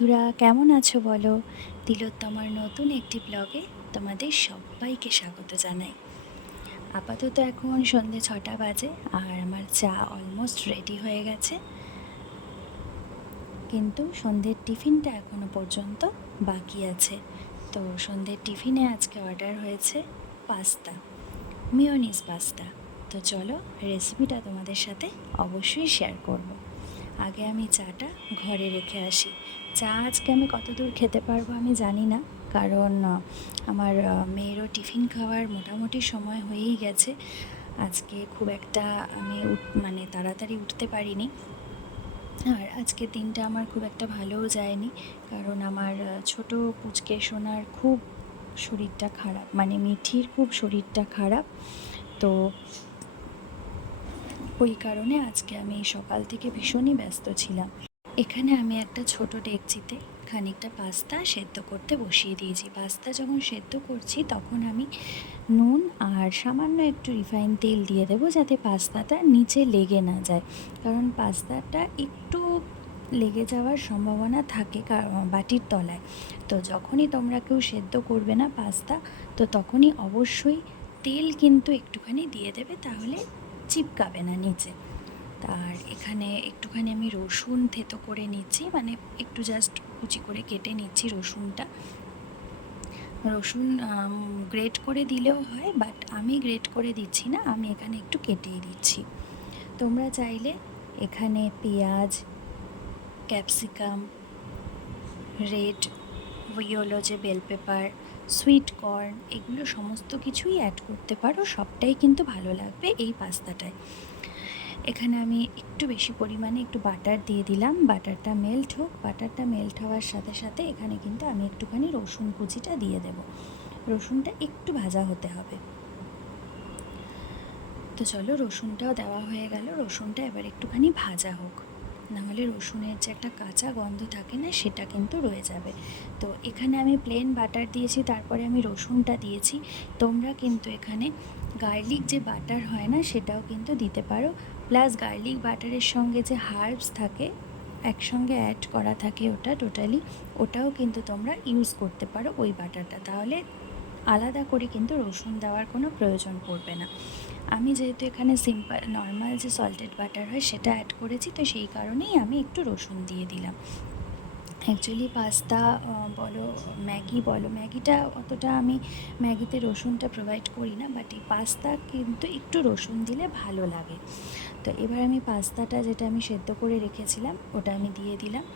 বন্ধুরা, কেমন আছো বলো? তিলোত্তমার নতুন একটি ব্লগে তোমাদের সবাইকে স্বাগত জানাই। আপাতত এখন সন্ধে 6টা বাজে আর আমার চা অলমোস্ট রেডি হয়ে গেছে, কিন্তু সন্ধ্যের টিফিনটা এখনো পর্যন্ত বাকি আছে। তো সন্ধ্যের টিফিনে আজকে অর্ডার হয়েছে পাস্তা, মিওনিজ পাস্তা। তো চলো রেসিপিটা তোমাদের সাথে অবশ্যই শেয়ার করব। আগে আমি চাটা ঘরে রেখে আসি। চা আজকে আমি কতদূর খেতে পারবো আমি জানি না, কারণ আমার মেয়েরও টিফিন খাওয়ার মোটামুটি সময় হয়েই গেছে। আজকে খুব একটা আমি মানে তাড়াতাড়ি উঠতে পারিনি, আর আজকের দিনটা আমার খুব একটা ভালোও যায়নি, কারণ আমার ছোট পুচকে সোনার খুব শরীরটা খারাপ, মানে মিঠির খুব শরীরটা খারাপ। তো ওই কারণে আজকে আমি সকাল থেকে ভীষণই ব্যস্ত ছিলাম। এখানে আমি একটা ছোট ডেকচিতে খানিকটা পাস্তা সেদ্ধ করতে বসিয়ে দিয়েছি। পাস্তা যখন সেদ্ধ করছি তখন আমি নুন আর সামান্য একটু রিফাইন তেল দিয়ে দেবো, যাতে পাস্তাটা নিচে লেগে না যায়, কারণ পাস্তাটা একটু লেগে যাওয়ার সম্ভাবনা থাকে বাটির তলায়। তো যখনই তোমরা কেউ সেদ্ধ করবে না পাস্তা, তো তখনই অবশ্যই তেল কিন্তু একটুখানি দিয়ে দেবে, তাহলে চিপকাবে না নিচে। আর এখানে একটুখানি আমি রসুন থেতো করে নিচ্ছি, মানে একটু জাস্ট কুচি করে কেটে নিচ্ছি রসুনটা। রসুন গ্রেট করে দিলেও হয়, বাট আমি গ্রেট করে দিচ্ছি না, আমি এখানে একটু কেটেই দিচ্ছি। তোমরা চাইলে এখানে পেঁয়াজ, ক্যাপসিকাম, রেড ইয়েলো যে বেল পেপার, সুইট কর্ন, এগুলো সমস্ত কিছুই অ্যাড করতে পারো, সবটাই কিন্তু ভালো লাগবে এই পাস্তাটায়। এখানে আমি একটু বেশি পরিমাণে একটু বাটার দিয়ে দিলাম, বাটারটা মেল্ট হোক। বাটারটা মেল্ট হওয়ার সাথে সাথে এখানে কিন্তু আমি একটুখানি রসুন কুচিটা দিয়ে দেব। রসুনটা একটু ভাজা হতে হবে। তো চলো, রসুনটাও দেওয়া হয়ে গেল। রসুনটা এবার একটুখানি ভাজা হোক, নাহলে রসুনের যে একটা কাঁচা গন্ধ থাকে না, সেটা কিন্তু রয়ে যাবে। তো এখানে আমি প্লেন বাটার দিয়েছি, তারপরে আমি রসুনটা দিয়েছি। তোমরা কিন্তু এখানে গার্লিক যে বাটার হয় না, সেটাও কিন্তু দিতে পারো। প্লাস গার্লিক বাটারের সঙ্গে যে হার্বস থাকে একসঙ্গে অ্যাড করা থাকে, ওটা টোটালি ওটাও কিন্তু তোমরা ইউজ করতে পারো ওই বাটারটা, তাহলে আলাদা করে কিন্তু রসুন দেওয়ার কোনো প্রয়োজন পড়বে না। আমি যেহেতু এখানে সিম্পল নর্মাল যে সল্টেড বাটার হয় সেটা অ্যাড করেছি, তো সেই কারণেই আমি একটু রসুন দিয়ে দিলাম। অ্যাকচুয়ালি পাস্তা বলো, ম্যাগি বলো, ম্যাগিটা অতটা আমি ম্যাগিতে রসুনটা প্রোভাইড করি না, বাট এই পাস্তা কিন্তু একটু রসুন দিলে ভালো লাগে। তো এবার আমি পাস্তাটা যেটা আমি সেদ্ধ করে রেখেছিলাম ওটা আমি দিয়ে দিলাম।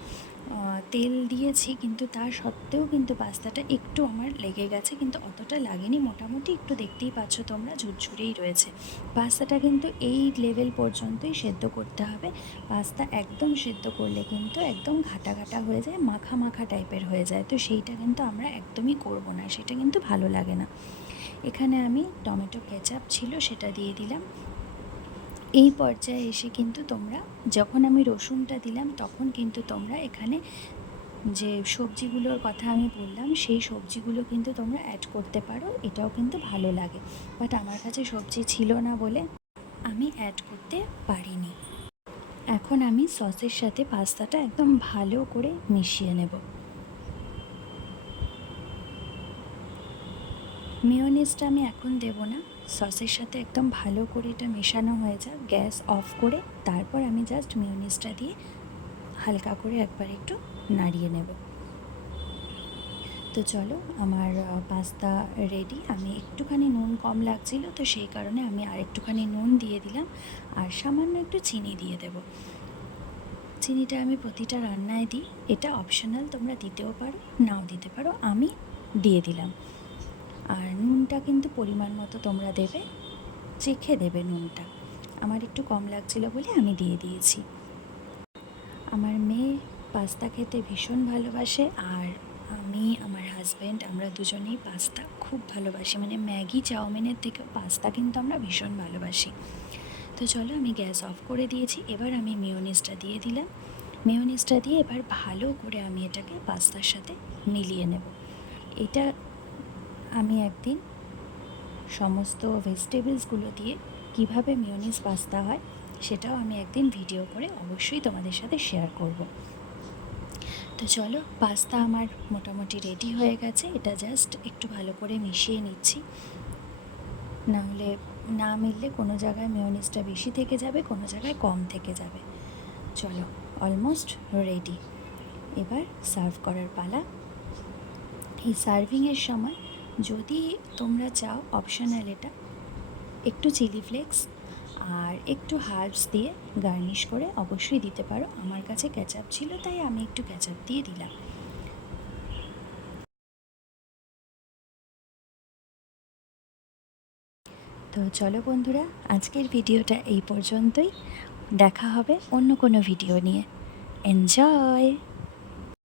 তেল দিয়েছি, কিন্তু তা সত্ত্বেও কিন্তু পাস্তাটা একটু আমার লেগে গেছে, কিন্তু অতটা লাগেনি, মোটামুটি একটু দেখতেই পাচ্ছ তোমরা ঝুরঝুরেই রয়েছে। পাস্তাটা কিন্তু এই লেভেল পর্যন্তই সেদ্ধ করতে হবে। পাস্তা একদম সেদ্ধ করলে কিন্তু একদম ঘাটা ঘাটা হয়ে যায়, মাখা মাখা টাইপের হয়ে যায়, তো সেইটা কিন্তু আমরা একদমই করব না, সেটা কিন্তু ভালো লাগে না। এখানে আমি টমেটো কেচাপ ছিল সেটা দিয়ে দিলাম। এই পর্যায়ে এসে কিন্তু তোমরা, যখন আমি রসুনটা দিলাম তখন কিন্তু তোমরা এখানে যে সবজিগুলোর কথা আমি বললাম সেই সবজিগুলো কিন্তু তোমরা অ্যাড করতে পারো, এটাও কিন্তু ভালো লাগে, বাট আমার কাছে সবজি ছিল না বলে আমি অ্যাড করতে পারিনি। এখন আমি সসের সাথে পাস্তাটা একদম ভালো করে মিশিয়ে নেব। মেয়োনিজটা আমি এখন দেব না, সসের সাথে একদম ভালো করে এটা মেশানো হয়ে যাক, গ্যাস অফ করে তারপর আমি জাস্ট মেয়োনিজটা দিয়ে হালকা করে একবার একটু নাড়িয়ে নেব। তো চলো, আমার পাস্তা রেডি। আমি একটুখানি নুন কম লাগছিল, তো সেই কারণে আমি আর একটুখানি নুন দিয়ে দিলাম, আর সামান্য একটু চিনি দিয়ে দেব। চিনিটা আমি প্রতিটা রান্নায় দিই, এটা অপশনাল, তোমরা দিতেও পারো নাও দিতে পারো, আমি দিয়ে দিলাম। আর নুনটা কিন্তু পরিমাণ মতো তোমরা দেবে, চেখে দেবে নুনটা। আমার একটু কম লাগছিল বলে আমি দিয়ে দিয়েছি। আমার মেয়ে পাস্তা খেতে ভীষণ ভালোবাসে, আর আমি, আমার হাজব্যান্ড, আমরা দুজনেই পাস্তা খুব ভালোবাসি, মানে ম্যাগি চাউমিনের থেকেও পাস্তা কিন্তু আমরা ভীষণ ভালোবাসি। তো চলো, আমি গ্যাস অফ করে দিয়েছি, এবার আমি মেয়োনিজটা দিয়ে দিলাম। মেয়োনিজটা দিয়ে এবার ভালো করে আমি এটাকে পাস্তার সাথে মিলিয়ে নেব। এটা আমি একদিন সমস্ত ভেজিটেবলসগুলো দিয়ে কিভাবে মেয়োনিজ পাস্তা হয় সেটাও আমি একদিন ভিডিও করে অবশ্যই তোমাদের সাথে শেয়ার করব। তো তো চলো, পাস্তা আমার মোটামুটি রেডি হয়ে গেছে। এটা জাস্ট একটু ভালো করে মিশিয়ে নিচ্ছি, নাহলে না মিললে কোনো জায়গায় মেয়োনিজটা বেশি থেকে যাবে, কোনো জায়গায় কম থেকে যাবে। চলো, অলমোস্ট রেডি। এবার সার্ভ করার পালা। এই সার্ভিংয়ের সময় যদি তোমরা চাও, অপশনাল এটা, একটু চিলি ফ্লেক্স আর একটু হার্বস দিয়ে গার্নিশ করে অবশ্যই দিতে পারো। আমার কাছে কেচাপ ছিল, তাই আমি একটু কেচাপ দিয়ে দিলাম। তো চলো বন্ধুরা, আজকের ভিডিওটা এই পর্যন্তই। দেখা হবে অন্য কোনো ভিডিও নিয়ে। এনজয়।